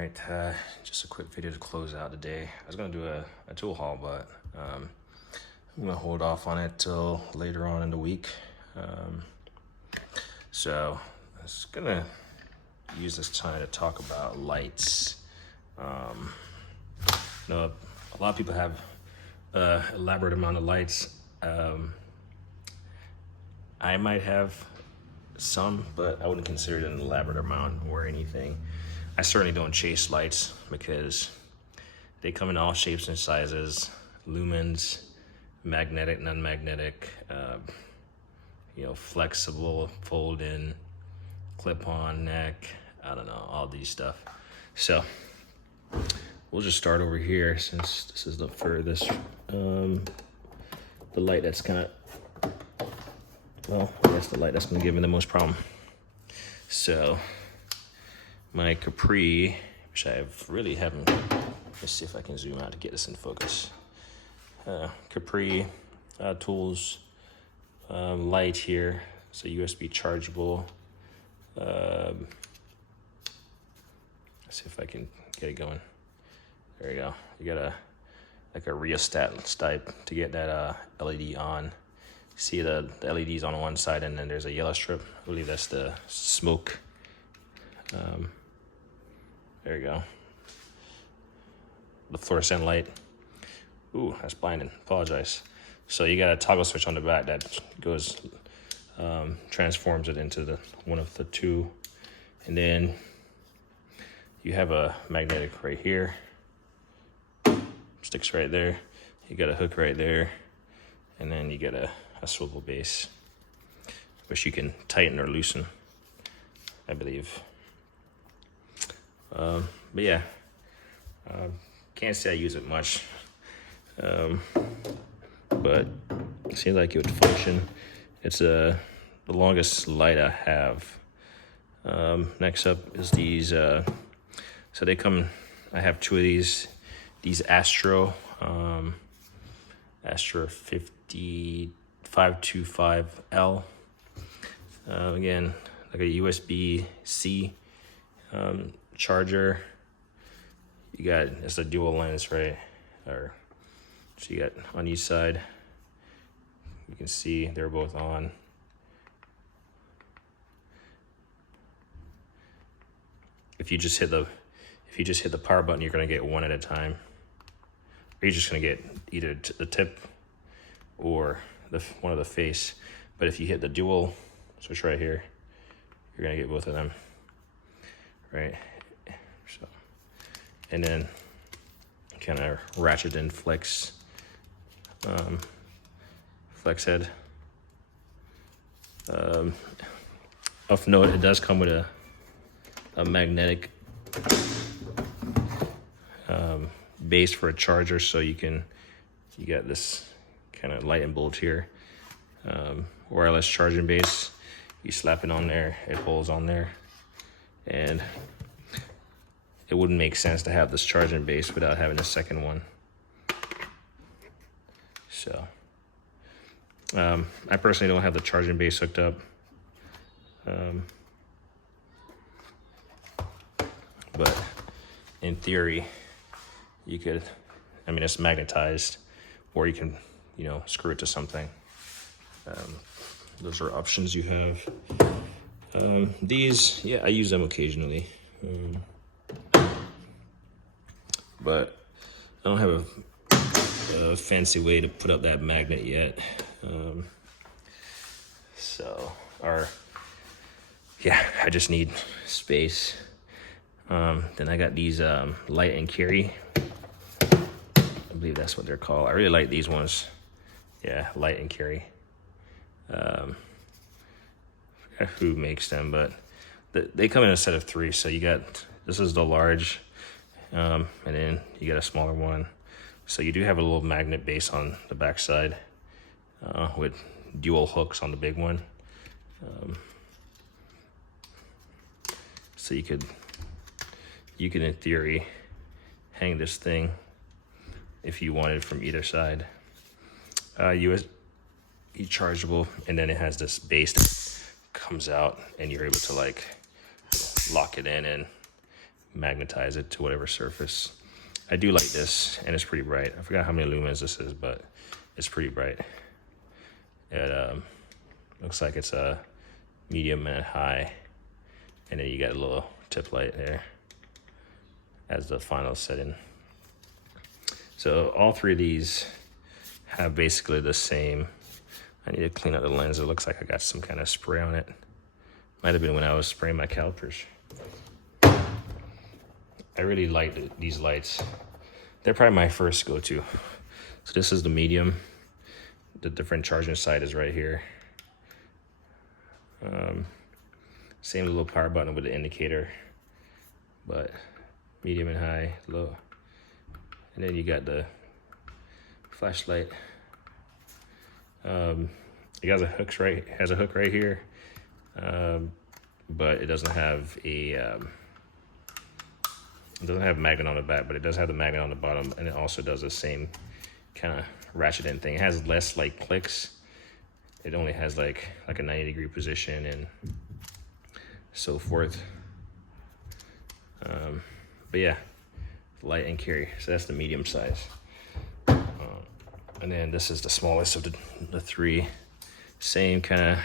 right, just a quick video to close out the day. I was gonna do a tool haul, but I'm gonna hold off on it till later on in the week. So I was gonna use this time to talk about lights. You know, a lot of people have elaborate amount of lights. I might have some, but I wouldn't consider it an elaborate amount or anything. I certainly don't chase lights because they come in all shapes and sizes, lumens, magnetic, non-magnetic, flexible, fold in, clip on, neck, I don't know, all these stuff. So we'll just start over here since this is the furthest, the light that's kind of, well, that's the light that's gonna give me the most problem. So my Capri, which I really haven't, let's see if I can zoom out to get this in focus. Capri tools, light here, so USB chargeable. Let's see if I can get it going. There you go. You got a rheostat type to get that LED on. See the LEDs on one side, and then there's a yellow strip. I believe that's the smoke. There you go. The fluorescent light. Ooh, that's blinding. Apologize. So you got a toggle switch on the back that goes, transforms it into one of the two, and then you have a magnetic right here. Sticks right there. You got a hook right there, and then you get a swivel base, which you can tighten or loosen, I believe. But yeah, can't say I use it much, but it seems like it would function. It's the longest light I have. Next up is these, so they come, I have two of these Astro, Astro 5525L. Again, like a USB-C charger. You got, it's a dual lens, right? So you got on each side. You can see they're both on. If you just hit the power button, you're gonna get one at a time. Or you're just gonna get either the tip or one of the face. But if you hit the dual switch right here, you're gonna get both of them, right? So, and then kind of ratchet and flex head. Of note, it does come with a magnetic base for a charger, so you got this kind of light and bulb here. Wireless charging base. You slap it on there, it holds on there, and it wouldn't make sense to have this charging base without having a second one. So I personally don't have the charging base hooked up. But in theory, you could, I mean, it's magnetized, or you can, screw it to something. Those are options you have. These, yeah, I use them occasionally. But I don't have a fancy way to put up that magnet yet. I just need space. Then I got these light and carry. I believe that's what they're called. I really like these ones. Yeah, light and carry. I forgot who makes them, but they come in a set of 3. So you got, this is the large, and then you get a smaller one. So you do have a little magnet base on the back side, with dual hooks on the big one. So you could in theory hang this thing if you wanted from either side. USB chargeable, and then it has this base that comes out, and you're able to like lock it in and magnetize it to whatever surface. I do like this, and it's pretty bright. I forgot how many lumens this is, but it's pretty bright. It looks like it's a medium and high, and then you got a little tip light there as the final setting. So all three of these have basically the same. I need to clean up the lens. It looks like I got some kind of spray on it. Might have been when I was spraying my calipers. I really like these lights. They're probably my first go-to. So this is the medium. The different charging side is right here. Same little power button with the indicator, but medium and high, low. And then you got the flashlight. It has a hook right here, but it doesn't have a it doesn't have a magnet on the back, but it does have the magnet on the bottom, and it also does the same kind of ratcheting thing. It has less like clicks. It only has like a 90-degree position and so forth. But yeah, light and carry. So that's the medium size. And then this is the smallest of the three. Same kind of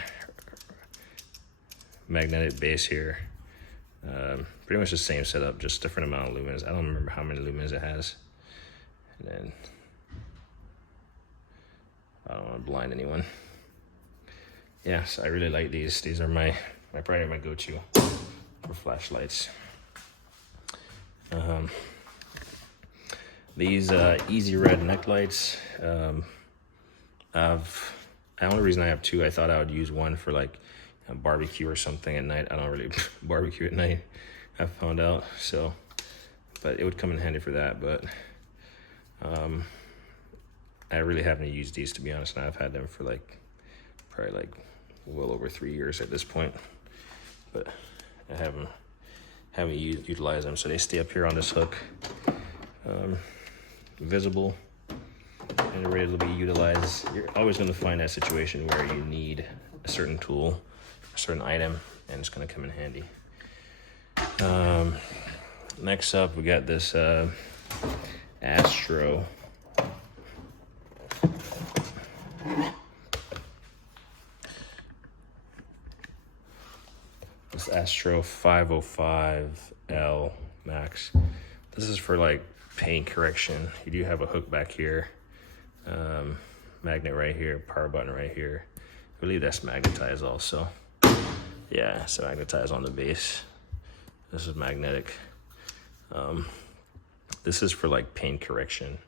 magnetic base here. Pretty much the same setup, just different amount of lumens. I don't remember how many lumens it has. And then, I don't want to blind anyone. Yeah, so I really like these. These are probably my go-to for flashlights. These Easy Red neck lights. The only reason I have two, I thought I would use one for like a barbecue or something at night. I don't really barbecue at night, I found out. So, but it would come in handy for that. But I really haven't used these, to be honest. And I've had them for probably like well over 3 years at this point. But I haven't utilized them. So they stay up here on this hook, visible and ready to be utilized. You're always going to find that situation where you need a certain tool, a certain item, and it's going to come in handy. Next up, we got this Astro. This Astro 505L Max. This is for like paint correction. You do have a hook back here, magnet right here, power button right here. I believe that's magnetized also. Yeah, so magnetized on the base. This is magnetic. This is for like paint correction,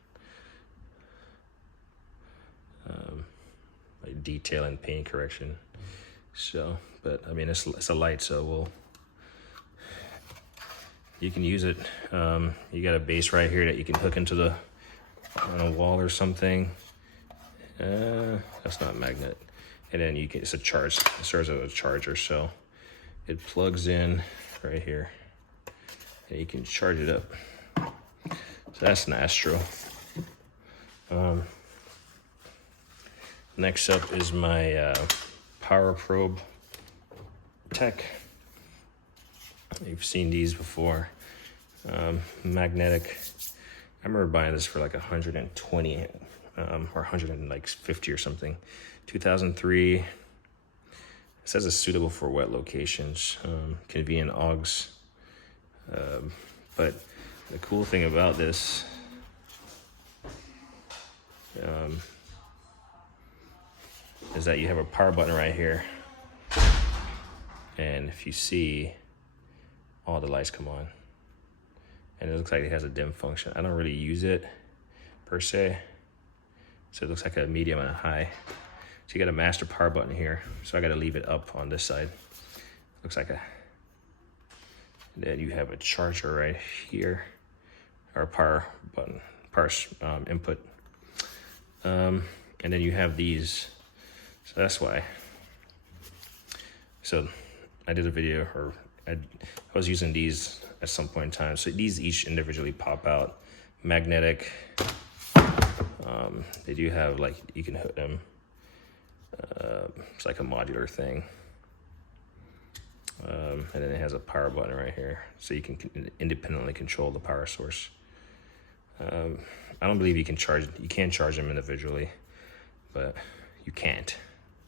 like detail and paint correction. So, but I mean, it's a light, so you can use it. You got a base right here that you can hook into on a wall or something. That's not a magnet. And then it's it serves as a charger, so it plugs in right here, and you can charge it up. So that's an Astro. Next up is my Power Probe Tech. You've seen these before. Magnetic. I remember buying this for like 120 or 150 or something. 2003. It says it's suitable for wet locations. Convenient AUX. But the cool thing about this is that you have a power button right here, and if you see, all the lights come on, and it looks like it has a dim function. I don't really use it per se, so it looks like a medium and a high. So you got a master power button here, so I got to leave it up on this side. Looks like and then you have a charger right here, or power button, power input, and then you have these. So that's why. So I did a video, or I was using these at some point in time. So these each individually pop out. Magnetic. They do have you can hook them. It's like a modular thing. And then it has a power button right here, so you can independently control the power source. I don't believe you can charge them individually, but you can't.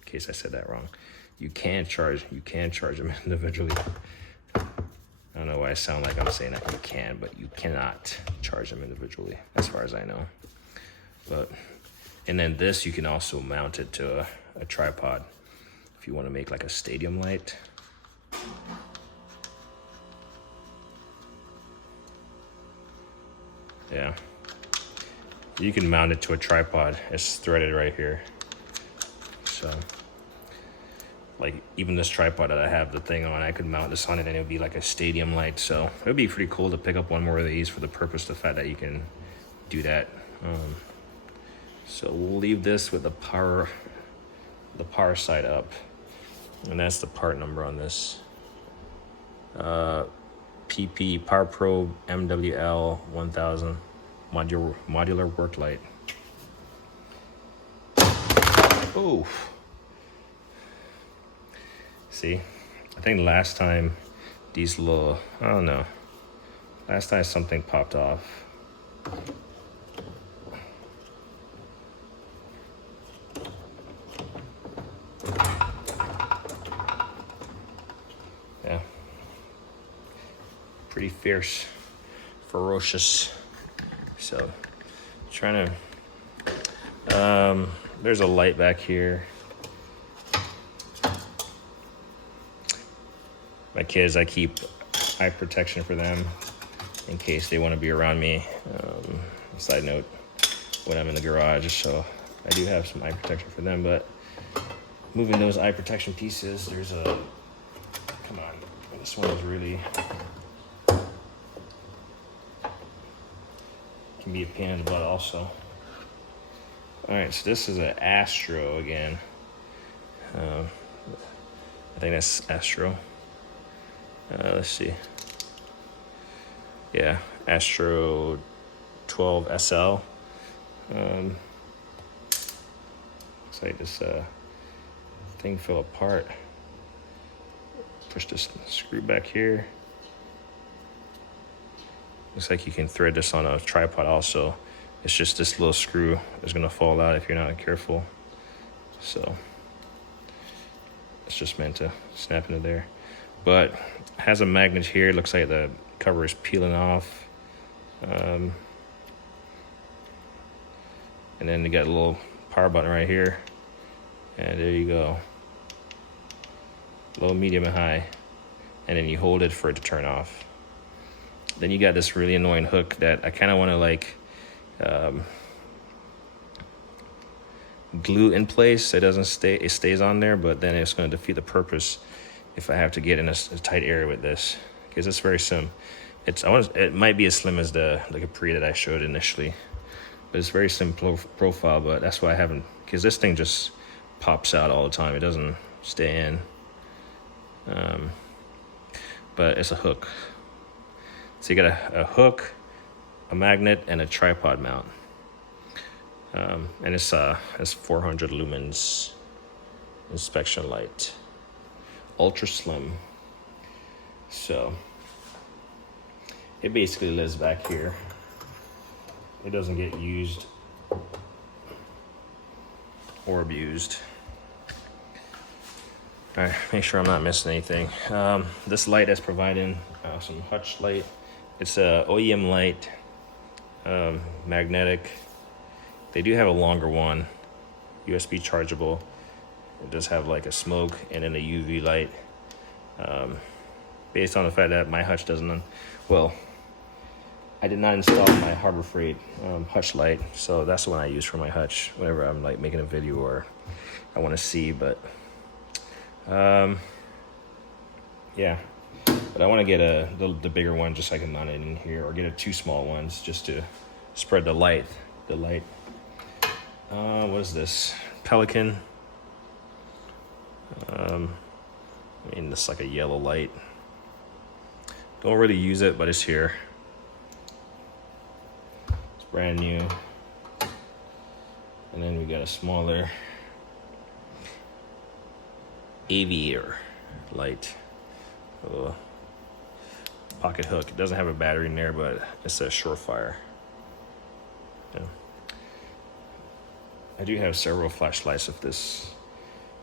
In case I said that wrong, you can charge them individually. I don't know why I sound like I'm saying that you can, but you cannot charge them individually, as far as I know. And then this, you can also mount it to a tripod if you want to make like a stadium light. Yeah, you can mount it to a tripod. It's threaded right here. So, like, even this tripod that I have the thing on, I could mount this on it and it would be like a stadium light. So it would be pretty cool to pick up one more of these for the purpose of the fact that you can do that. So we'll leave this with the power side up, and that's the part number on this. PP Power Probe MWL 1000 modular work light. Oh, see, I think last time these little, I don't know, last time something popped off. Yeah, pretty fierce, ferocious. So trying to, there's a light back here. My kids, I keep eye protection for them in case they want to be around me. Side note, when I'm in the garage, so I do have some eye protection for them, but moving those eye protection pieces, there's a, come on, this one is really, can be a pain in the butt also. All right, so this is an Astro again. I think that's Astro. Let's see. Yeah, Astro 12 SL. Looks like this thing fell apart. Push this screw back here. Looks like you can thread this on a tripod also. It's just this little screw is gonna fall out if you're not careful. So it's just meant to snap into there. But it has a magnet here. It looks like the cover is peeling off. And then you got a little power button right here. And there you go. Low, medium, and high. And then you hold it for it to turn off. Then you got this really annoying hook that I kind of want to like glue in place. It doesn't stay, it stays on there, but then it's going to defeat the purpose if I have to get in a tight area with this, because it's very slim. It might be as slim as the Capri that I showed initially, but it's very slim profile. But that's why I haven't, because this thing just pops out all the time. It doesn't stay in. But it's a hook. So you got a hook, a magnet, and a tripod mount. And it's 400 lumens inspection light, ultra slim. So it basically lives back here. It doesn't get used or abused. All right, make sure I'm not missing anything. This light is providing some Hutch light. It's a OEM light, magnetic. They do have a longer one, USB chargeable. It does have like a smoke and then a UV light. Based on the fact that my Hutch doesn't, well, I did not install my Harbor Freight Hutch light, so that's the one I use for my Hutch whenever I'm like making a video or I want to see. But yeah, but I want to get the bigger one just so I can mount it in here, or get two small ones just to spread the light. What is this? Pelican. I mean, it's like a yellow light. Don't really use it, but it's here. It's brand new. And then we got a smaller Aviator light. A little pocket hook. It doesn't have a battery in there, but it says Surefire. Yeah. I do have several flashlights of this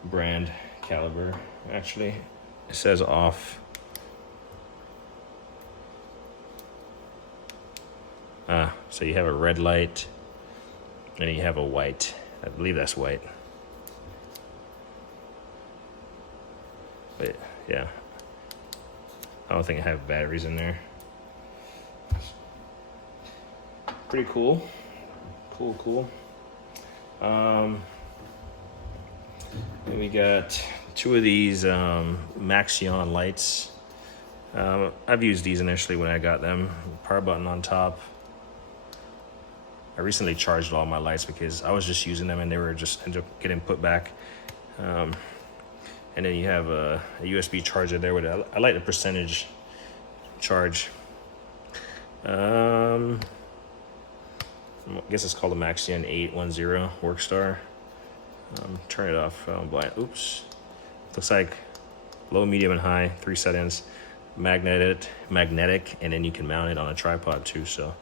brand caliber. Actually, it says off. So you have a red light, and you have a white. I believe that's white. But yeah, I don't think I have batteries in there. Pretty cool. Cool. And we got two of these Maxeon lights. I've used these initially when I got them. Power button on top. I recently charged all my lights because I was just using them and they were just ended up getting put back. And then you have a USB charger there with it. I like the percentage charge. I guess it's called a Maxeon 810 Workstar. Turn it off. Oops. Looks like low, medium, and high. 3 settings. Magnetic, and then you can mount it on a tripod too. So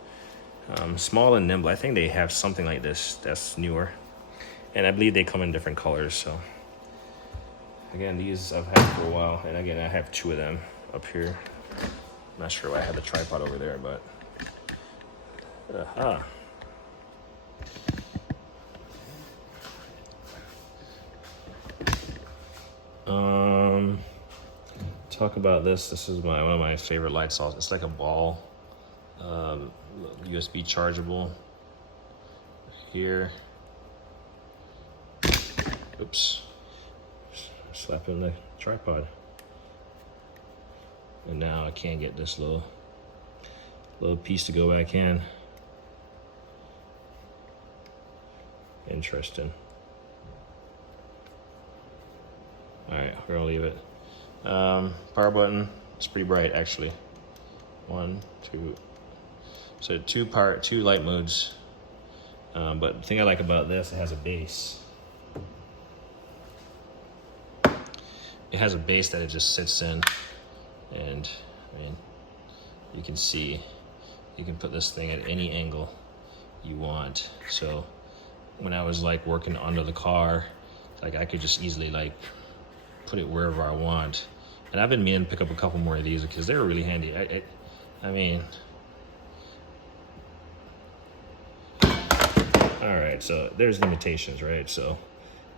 small and nimble. I think they have something like this that's newer, and I believe they come in different colors. So again, these I've had for a while, and again I have 2 of them up here. I'm not sure why I had the tripod over there, but talk about this. This is one of my favorite lights. It's like a ball, USB chargeable. Here. Oops. Slapping the tripod. And now I can't get this little piece to go back in. Interesting. All right, we're gonna leave it. Power button, it's pretty bright actually. 1, 2. So 2 light modes. But the thing I like about this, it has a base. It has a base that it just sits in, and I mean, you can see, you can put this thing at any angle you want. So when I was like working under the car, like I could just easily like put it wherever I want. And I've been meaning to pick up a couple more of these because they're really handy. I mean, all right, so there's limitations, right? So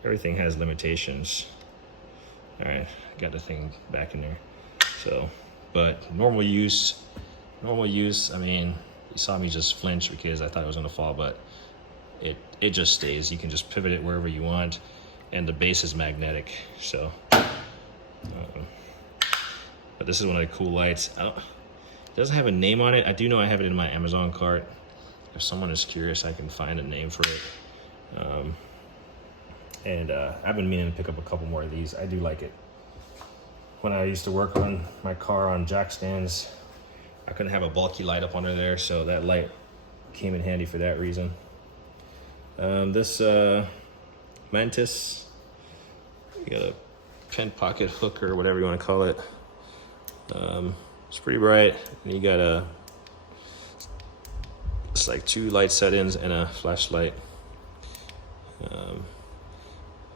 everything has limitations. All right, got the thing back in there. So, but normal use, I mean, you saw me just flinch because I thought it was gonna fall, but it just stays. You can just pivot it wherever you want, and the base is magnetic. So, but this is one of the cool lights. It doesn't have a name on it. I do know I have it in my Amazon cart. If someone is curious, I can find a name for it. And I've been meaning to pick up a couple more of these. I do like it. When I used to work on my car on jack stands, I couldn't have a bulky light up under there, so that light came in handy for that reason. This Mantis, you got a pen pocket hook or whatever you want to call it. It's pretty bright. And you got it's like 2 light settings and a flashlight.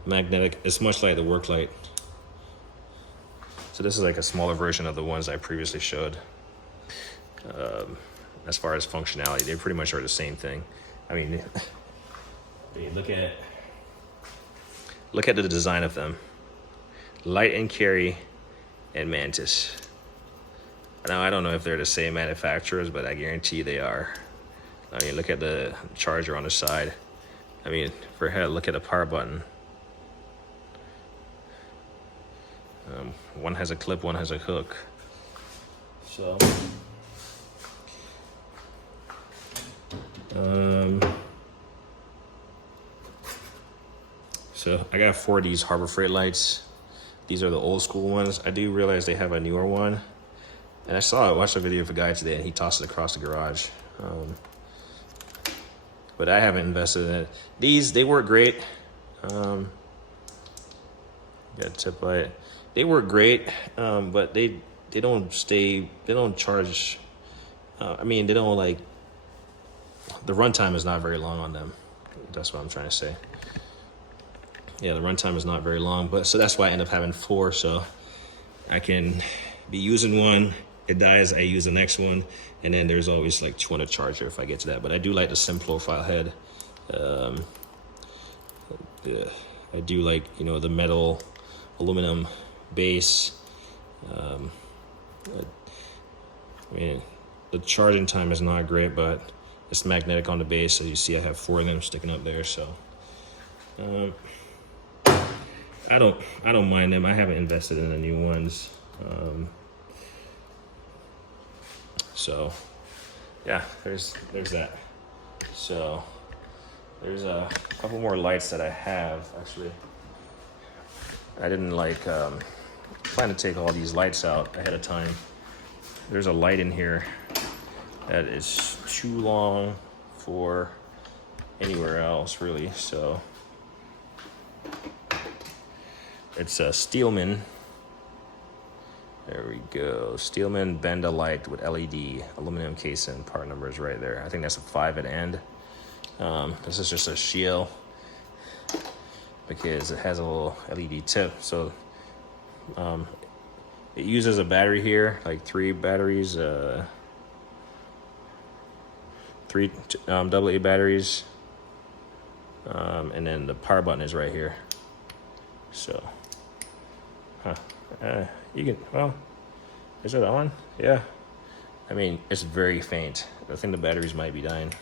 Magnetic. It's much like the work light. So this is like a smaller version of the ones I previously showed. As far as functionality, they pretty much are the same thing. I mean, look at the design of them. Light and Carry and Mantis. Now, I don't know if they're the same manufacturers, but I guarantee they are. I mean, look at the charger on the side. I mean, for hell, look at the power button. One has a clip, one has a hook. So, so I got 4 of these Harbor Freight lights. These are the old school ones. I do realize they have a newer one. And I watched a video of a guy today and he tossed it across the garage. But I haven't invested in it. They work great. Got a tip light. They work great, but they they don't charge. I mean, they don't like, the runtime is not very long on them. That's what I'm trying to say. Yeah, the runtime is not very long, but so that's why I end up having 4. So I can be using one, it dies, I use the next one, and then there's always like 2 on a charger if I get to that. But I do like the SIM profile head. Yeah, I do like, you know, the metal, aluminum base. I mean, the charging time is not great, but it's magnetic on the base, so you see I have 4 of them sticking up there. So I don't mind them. I haven't invested in the new ones. So yeah, there's that. So there's a couple more lights that I have. Actually, I didn't like plan to take all these lights out ahead of time. There's a light in here that is too long for anywhere else, really. So it's a Steelman. There we go. Steelman Benda light with LED, aluminum casing, part numbers right there. I think that's a 5 at end. This is just a shield because it has a little LED tip. So it uses a battery here, like 3 batteries, 3 AA batteries, and then the power button is right here. So, you can, well, is it on? Yeah. I mean, it's very faint. I think the batteries might be dying.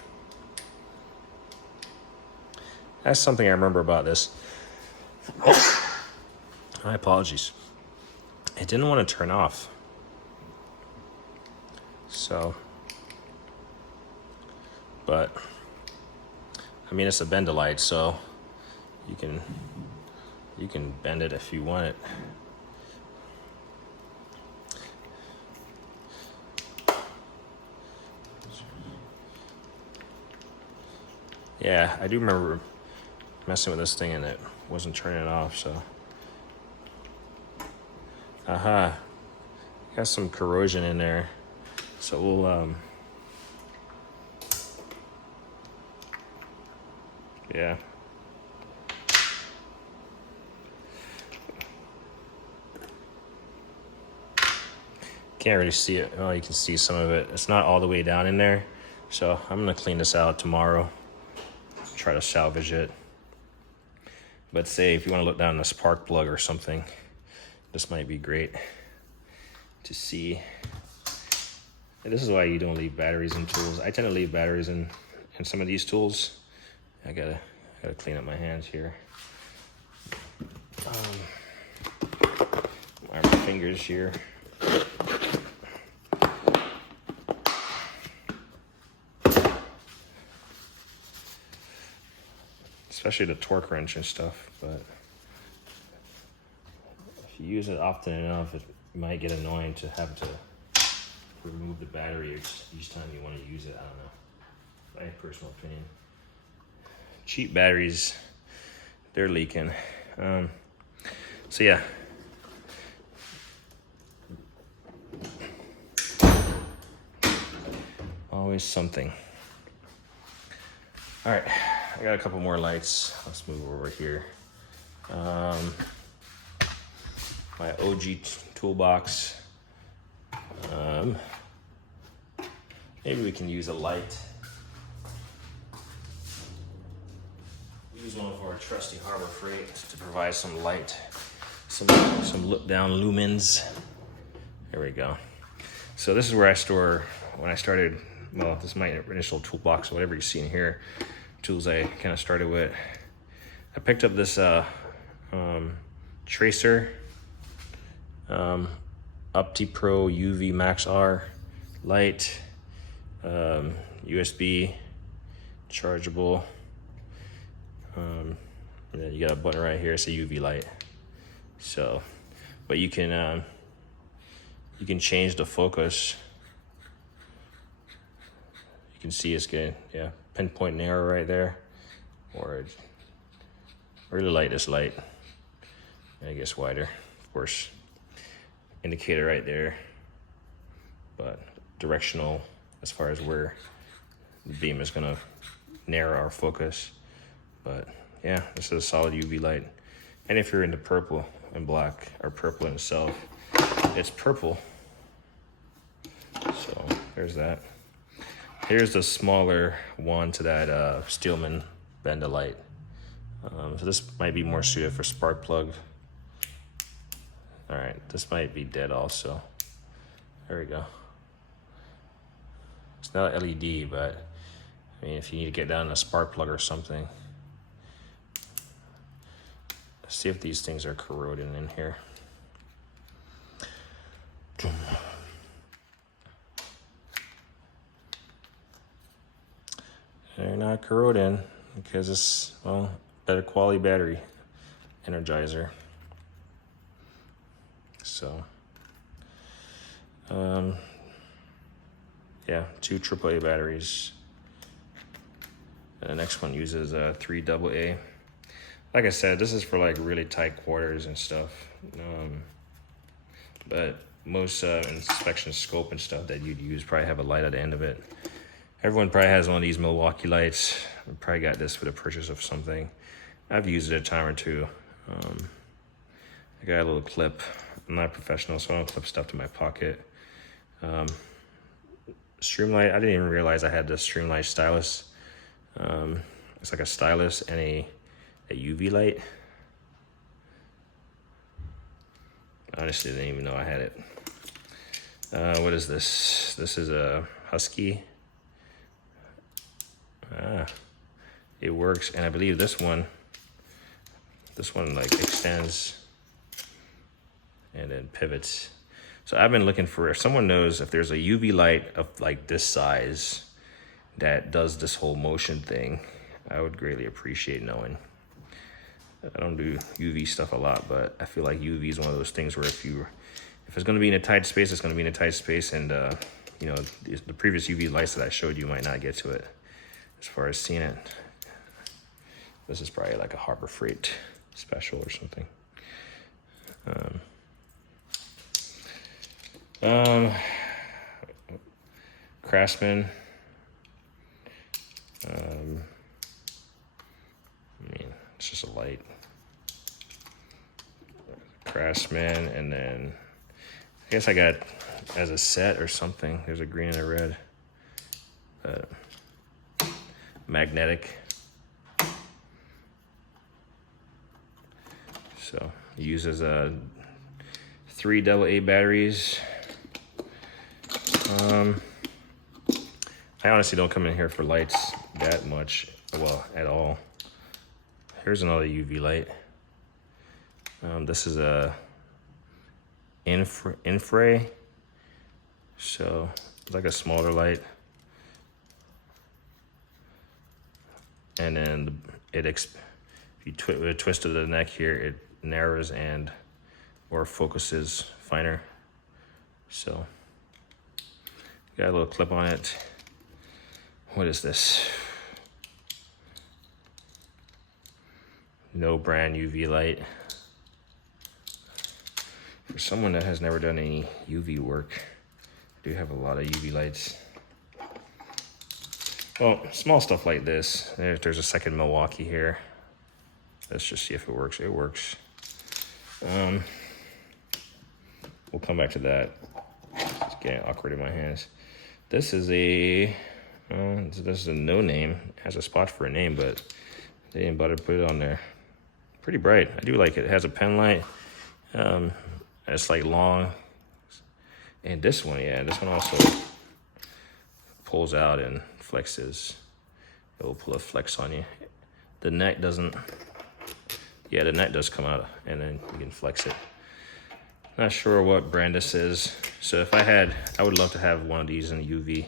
That's something I remember about this. My apologies. It didn't want to turn off. So, but, I mean, it's a Benda light, so you can bend it if you want it. Yeah, I do remember messing with this thing and it wasn't turning it off, so. Got some corrosion in there. So we'll, yeah. Can't really see it. Oh, you can see some of it. It's not all the way down in there. So I'm gonna clean this out tomorrow. Try to salvage it. But say if you want to look down the spark plug or something, this might be great to see. And this is why you don't leave batteries in tools. I tend to leave batteries in some of these tools. I gotta clean up my hands here. My fingers here. Especially the torque wrench and stuff, but if you use it often enough, it might get annoying to have to remove the battery each time you want to use it. I don't know. My personal opinion. Cheap batteries, they're leaking. So yeah. Always something. All right. I got a couple more lights. Let's move over here. My OG toolbox. Maybe we can use a light. Use one of our trusty Harbor Freight to provide some light, some look down lumens. There we go. So this is where I store, when I started, well, this is my initial toolbox, whatever you see in here. Tools I kind of started with. I picked up this Tracer UptiPro UV Max R light, USB chargeable, and then you got a button right here. It's a UV light. So, but you can change the focus. You can see it's good, yeah. Pinpoint narrow right there, or really light this light. I guess wider, of course. Indicator right there. but directional as far as where the beam is gonna narrow our focus. But yeah, this is a solid UV light. And if you're into purple and black, or purple in itself, it's purple. So there's that. Here's the smaller one to that Steelman Benda light. So this might be more suited for spark plug. All right, this might be dead also. There we go. It's not LED, but I mean, if you need to get down a spark plug or something. Let's see if these things are corroding in here. They're not corroding because it's, well, better quality battery energizer. So, yeah, 2 AAA batteries. The next one uses 3 AA. Like I said, this is for like really tight quarters and stuff. But most inspection scope and stuff that you'd use probably have a light at the end of it. Everyone probably has one of these Milwaukee lights. I probably got this for the purchase of something. I've used it a time or two. I got a little clip. I'm not a professional, so I don't clip stuff to my pocket. Streamlight, I didn't even realize I had this Streamlight stylus. It's like a stylus and a UV light. Honestly, didn't even know I had it. What is this? This is a Husky. It works, and I believe this one like extends and then pivots. So I've been looking for, if someone knows if there's a UV light of like this size that does this whole motion thing, I would greatly appreciate knowing. I don't do UV stuff a lot, but I feel like UV is one of those things where if it's going to be in a tight space, it's going to be in a tight space, and you know, the previous UV lights that I showed you might not get to it as far as seeing it. This is probably like a Harbor Freight special or something. Craftsman. I mean, it's just a light. Craftsman, and then I guess I got as a set or something. There's a green and a red. Magnetic. So it uses 3 AA batteries. I honestly don't come in here for lights that much, well, at all. Here's another UV light. This is a infra, so it's like a smaller light. And then if you twist of the neck here, it narrows or focuses finer. So got a little clip on it. What is this? No brand UV light. For someone that has never done any UV work, I do have a lot of UV lights. Well, small stuff like this. There's a second Milwaukee here. Let's just see if it works. It works. We'll come back to that. It's getting awkward in my hands. This is a no name. It has a spot for a name, but they didn't bother to put it on there. Pretty bright. I do like it. It has a pen light. It's like long. And this one, yeah, this one also pulls out and flexes. It will pull a flex on you. The neck doesn't. Yeah, the neck does come out, and then you can flex it. Not sure what brand this is. So if I would love to have one of these in UV.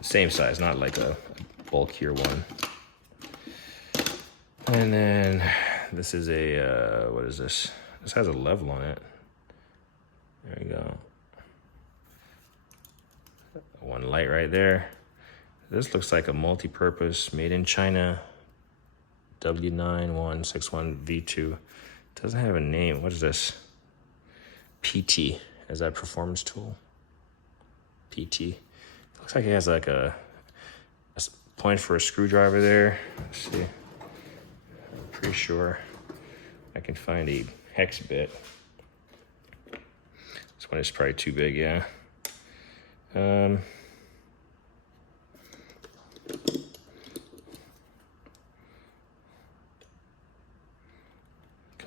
Same size, not like a bulkier one. And then this is a, what is this? This has a level on it. There you go. One light right there. This looks like a multi-purpose, made in China, W9161V2. Doesn't have a name. What is this? PT. Is that performance tool? PT. Looks like it has like a point for a screwdriver there. Let's see. I'm pretty sure I can find a hex bit. This one is probably too big, yeah. Come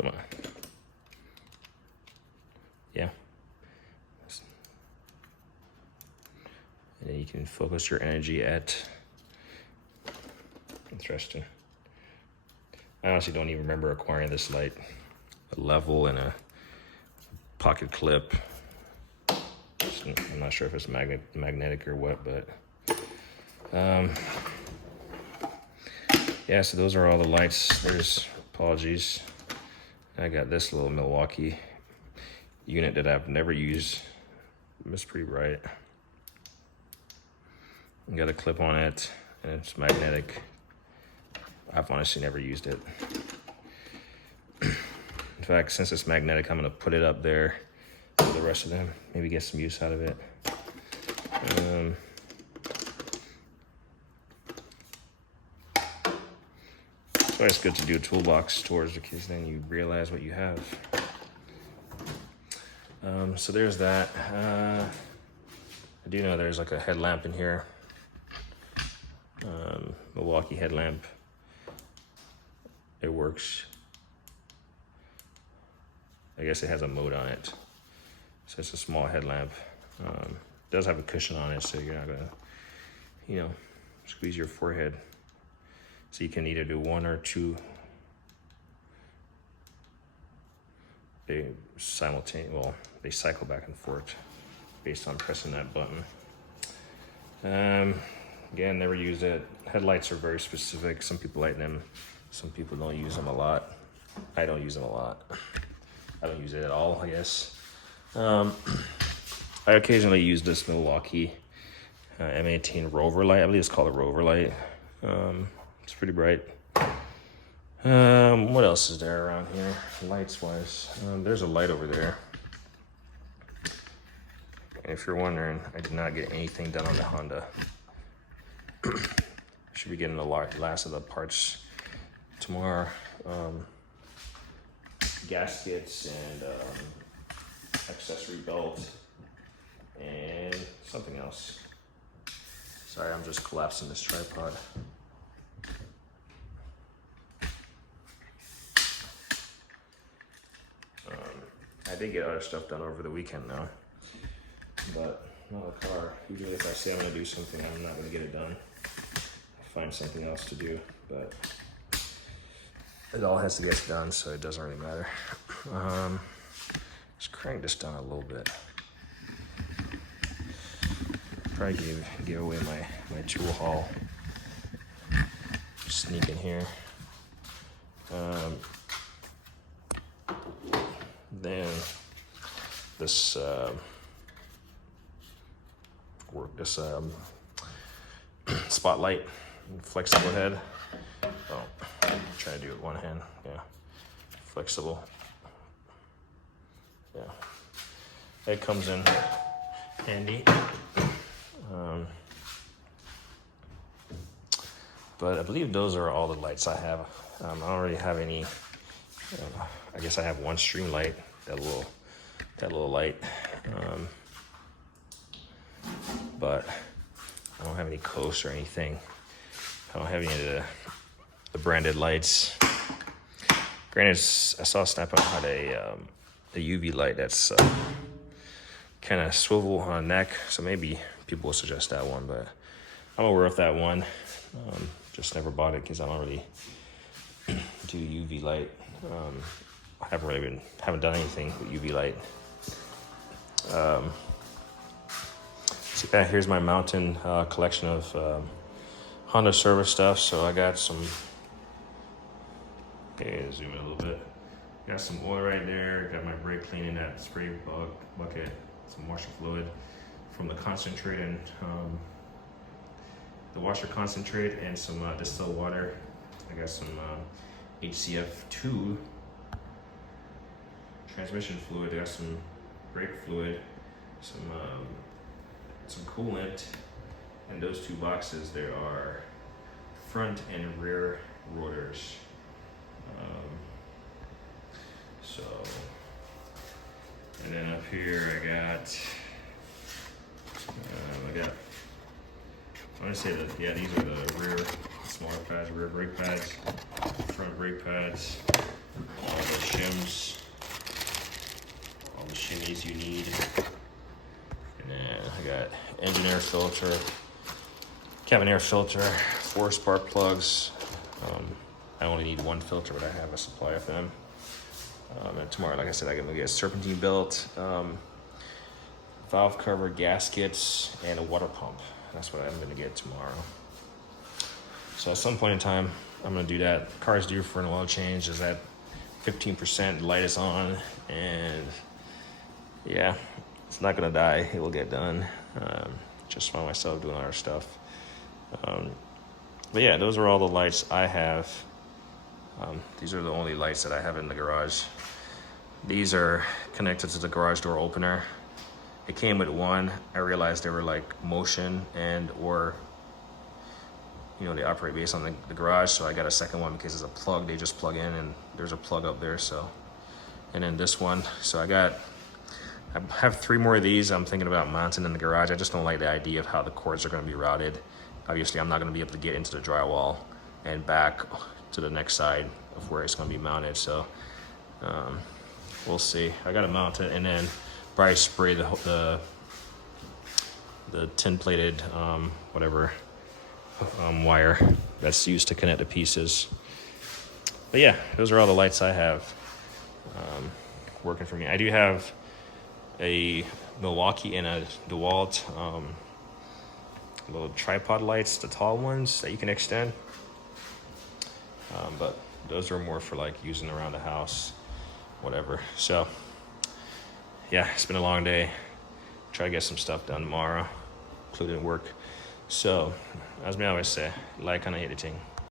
on. Yeah. And then you can focus your energy at. Interesting. I honestly don't even remember acquiring this light. A level and a pocket clip. I'm not sure if it's magnetic or what, but yeah, so those are all the lights. There's, apologies, I got this little Milwaukee unit that I've never used. It's pretty bright. Got a clip on it, and it's magnetic. I've honestly never used it. In fact, since it's magnetic, I'm gonna put it up there for the rest of them. Maybe get some use out of it. So it's good to do a toolbox tours because then you realize what you have. So there's that. I do know there's like a headlamp in here. Milwaukee headlamp. It works. I guess it has a mode on it. So it's a small headlamp. It does have a cushion on it, so you're not gonna, squeeze your forehead. So you can either do one or two. They they cycle back and forth based on pressing that button. Again, never used it. Headlights are very specific. Some people like them. Some people don't use them a lot. I don't use them a lot. I don't use it at all, I guess. I occasionally use this Milwaukee M18 Rover light. I believe it's called a Rover light. It's pretty bright. What else is there around here, lights wise? There's a light over there. And if you're wondering, I did not get anything done on the Honda. Should be getting the last of the parts tomorrow. Gaskets and accessory belt and something else. Sorry, I'm just collapsing this tripod. I did get other stuff done over the weekend now, but not a car. Usually if I say I'm gonna do something, I'm not gonna get it done. I find something else to do, but it all has to get done, so it doesn't really matter. Let's crank this down a little bit. Probably give away my tool haul. Sneak in here. Then this spotlight, flexible head. Oh, I'm trying to do it with one hand. Yeah, flexible. Yeah, it comes in handy. But I believe those are all the lights I have. I don't really have any. I guess I have one string light, that little light. But I don't have any coasts or anything. I don't have any of the branded lights. Granted, I saw Snap-on had a UV light that's kind of swivel on a neck, so maybe people will suggest that one, but I'm aware of that one. Just never bought it because I don't really do UV light. I haven't done anything with UV light. So yeah, here's my mountain collection of Honda service stuff. So I got some. Okay, zoom in a little bit. Got some oil right there. Got my brake cleaning, that spray bucket, some washer fluid from the concentrate and the washer concentrate and some distilled water. I got some HCF2 transmission fluid. I got some brake fluid, some coolant, and those two boxes there are front and rear rotors. So, and then up here I want to say that, yeah, these are the rear smaller pads, rear brake pads, front brake pads, all the shims, all the shimmies you need. And then I got engine air filter, cabin air filter, 4 spark plugs. I only need 1 filter, but I have a supply of them. And tomorrow, like I said, I'm gonna get a serpentine belt, valve cover, gaskets, and a water pump. That's what I'm gonna get tomorrow. So at some point in time, I'm gonna do that. The car's due for an oil change. Is at 15%, the light is on, and yeah, it's not gonna die. It will get done. Just find myself doing other stuff. But yeah, those are all the lights I have. These are the only lights that I have in the garage. These are connected to the garage door opener. It came with one. I realized they were like motion and or, you know, they operate based on the garage. So I got a second one because it's a plug. They just plug in and there's a plug up there. So, and then this one. So I have 3 more of these I'm thinking about mounting in the garage. I just don't like the idea of how the cords are going to be routed. Obviously, I'm not going to be able to get into the drywall and back to the next side of where it's going to be mounted. So we'll see. I got to mount it and then probably spray the tin plated wire that's used to connect the pieces. But yeah, those are all the lights I have working for me. I do have a Milwaukee and a DeWalt little tripod lights, the tall ones that you can extend. But those are more for like using around the house, whatever. So yeah, it's been a long day. Try to get some stuff done tomorrow, including work. So as me always say, like and hate the thing.